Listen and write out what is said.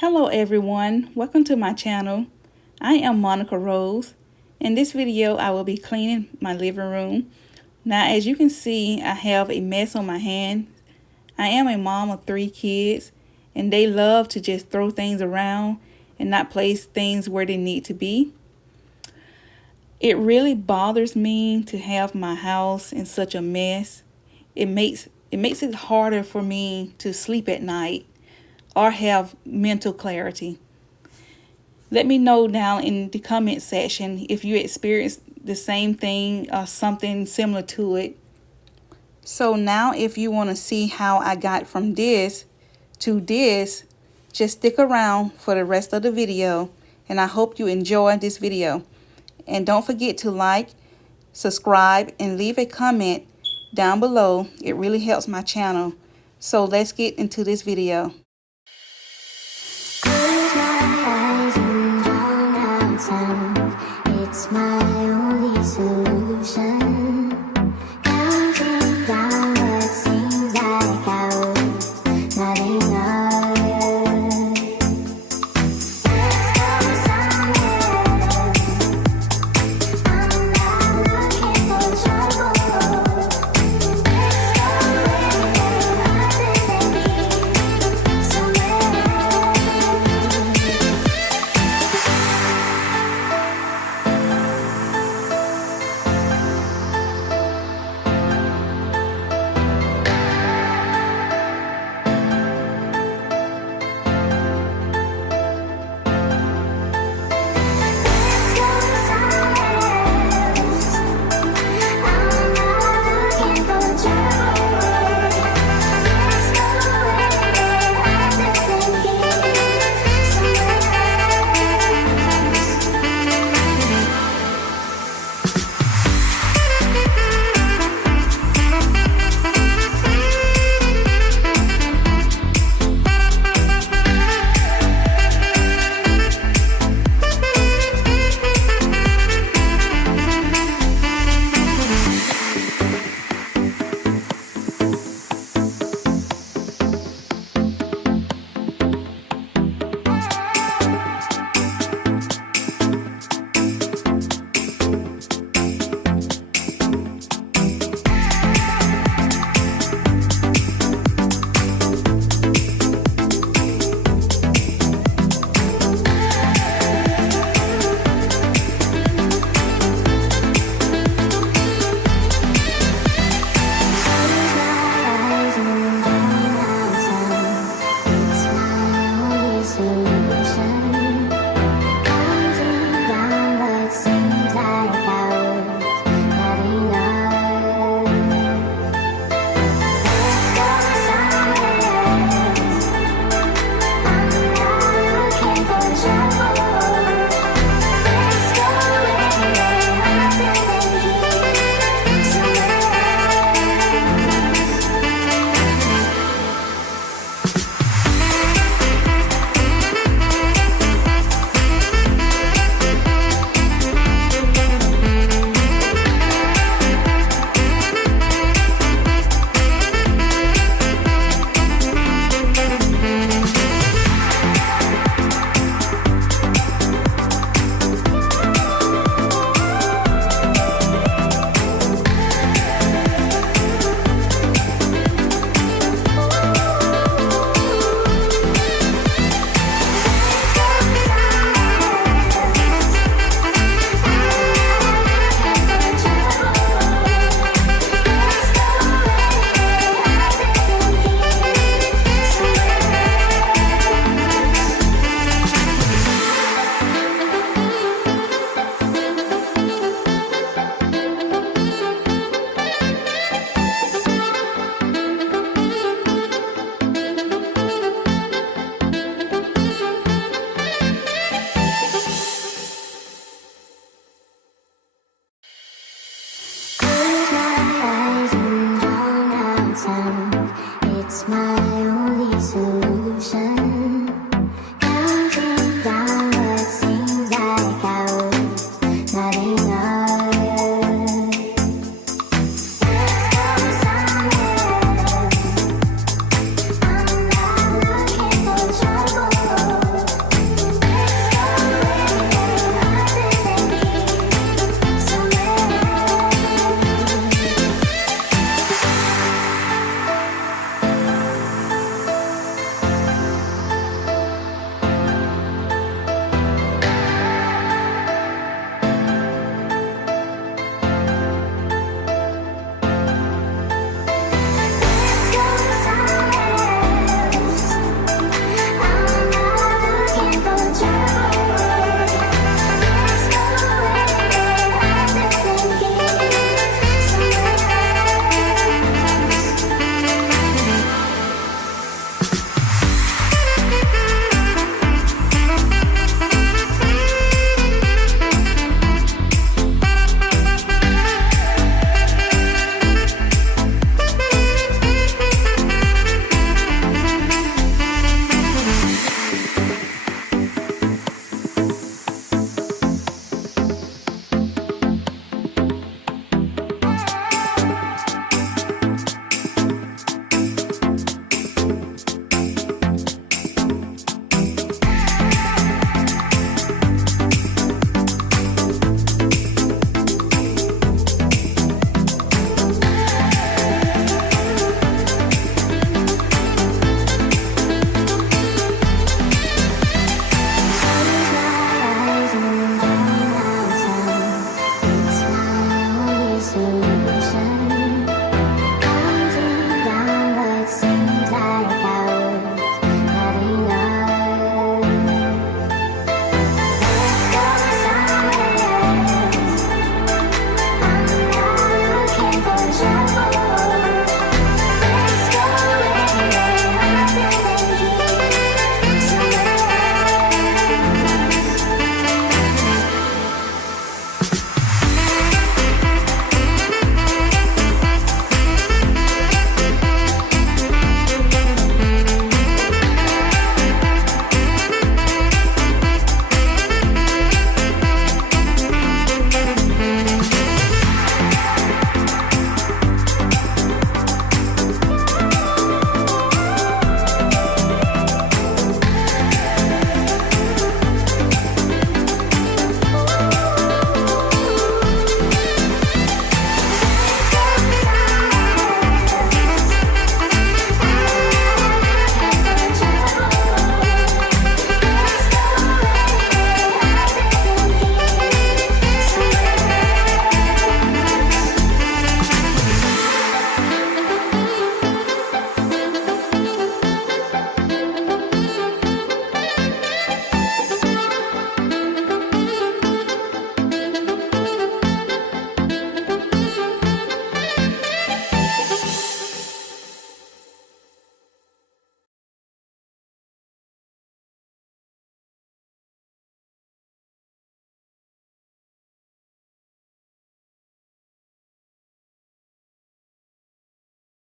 Hello everyone, welcome to my channel. I am Monica Rose. In this video I will be cleaning my living room. Now as you can see, I have a mess on my hand. I am a mom of 3 kids and they love to just throw things around and not place things where they need to be. It really bothers me to have my house in such a mess. It makes it harder for me to sleep at night or have mental clarity. Let me know down in the comment section if you experienced the same thing or something similar to it. So now if you want to see how I got from this to this, just stick around for the rest of the video, and I hope you enjoy this video. And don't forget to like, subscribe, and leave a comment down below. It really helps my channel. So let's get into this video.